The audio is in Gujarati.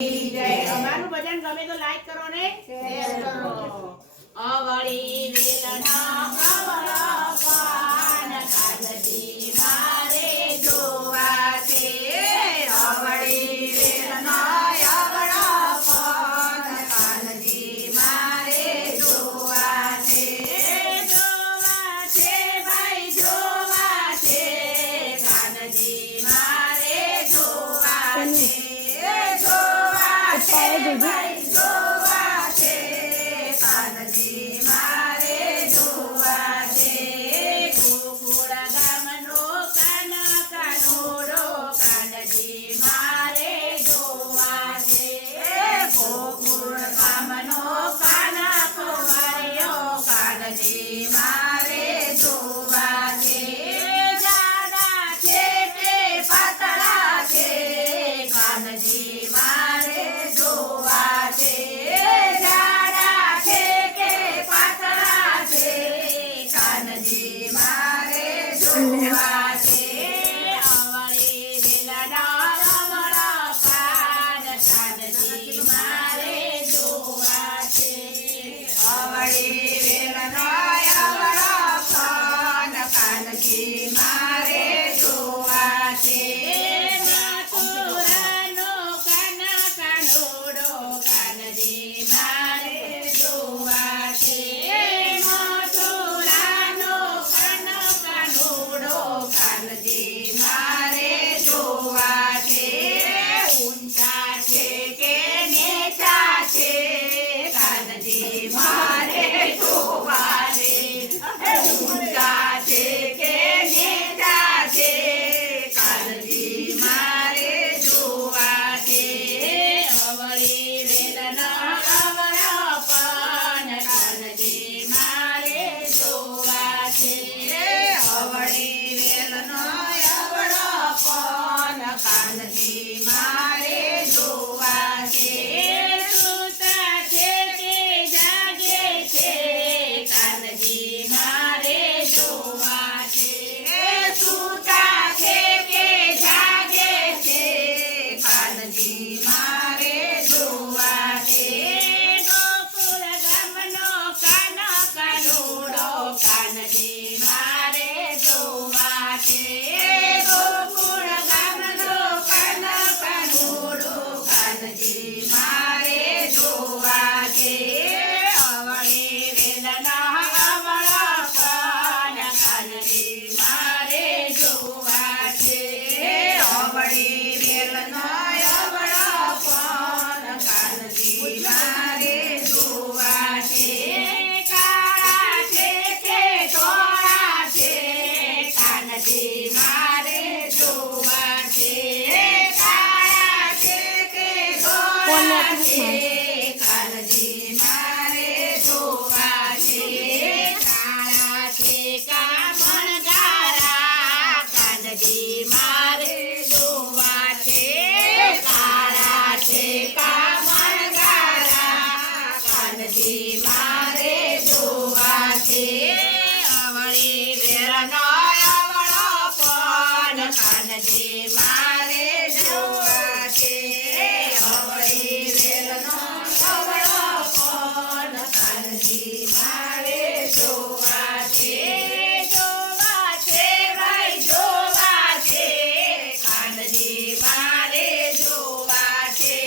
અમારું ભજન ગમે તો લાઈક કરો ને શેર કરો. અવળી વેલના અવળા પાન કાગજી મારે જોવા છે. અવળી વેલના અવળા પાન કાગજી મારે જોવા છે. જોવા છે ભાઈ જોવા છે કાનજી મારે જોવા છે. ભાઈ જોવા છે કાનજી મારે જોવા છે. ગોકુળ ગામનો કાન કાનોડો કાનજી મારે જોવા છે. ગોકુળ ગામનો કાન કુંવરિયો કાનજી મારે જોવા છે. જાડા છે કે પાતળા છે કાનજી મારે જોવા છે. જાડા છે કે પાતળા છે કાનજી મારે જોવા છે. અવળી વેલના અવળા પાન કાનજી મારે જોવા છે. અવળી વેલના અવળા પાન કાનજી મારે જોવા છે. મથુરાનો કાન કાનોડો કાનજી મારે જોવા છે. મથુરાનો કાન કાનોડો કાનજી મારે જોવા છે. ઊંચા છે કે નીચા છે કાનજી મારે જોવા છે. ઊંચા છે કે નીચા છે કાનજી મારે જોવા છે. અવળી વેલના અવળા પાન કાનજી મારે જોવા છે. અવળી વેલના અવળા પાન કાનજી મારે જોવા છે. સૂતા છે કે જાગે છે કાનજી મારે જોવા છે. સૂતા છે કે જાગે છે કાનજી મારે જોવા છે. ગોકુળ ગામનો કાન કાનોડો કાનજી મારે જોવા છે. ગોકુળ ગામનો કાન કાનોડો કાનજી મારે જોવા છે. અવળી વેલના અવળા પાન કાનજી મારે જોવા છે. અવળી વેલના અવળા પાન કાનજી મારે જોવા છે. કાળા છે કે ધોળા છે કાનજી મારે જોવા છે. કાળા છે કે ધોળા છે કાનજી મારે જોવા છે. કાળા છે કા મણગારા કાનજી મારે જોવા છે. કાળા છે કા મણગારા કાનજી મારે જોવા છે. અવળી વેલના અવળા પાન કાનજી મારે જોવા છે. અવળી વેલના અવળા પાન કાનજી મારે જોવા છે. જોવા છે ભાઈ જોવા છે કાનજી મારે જોવા છે.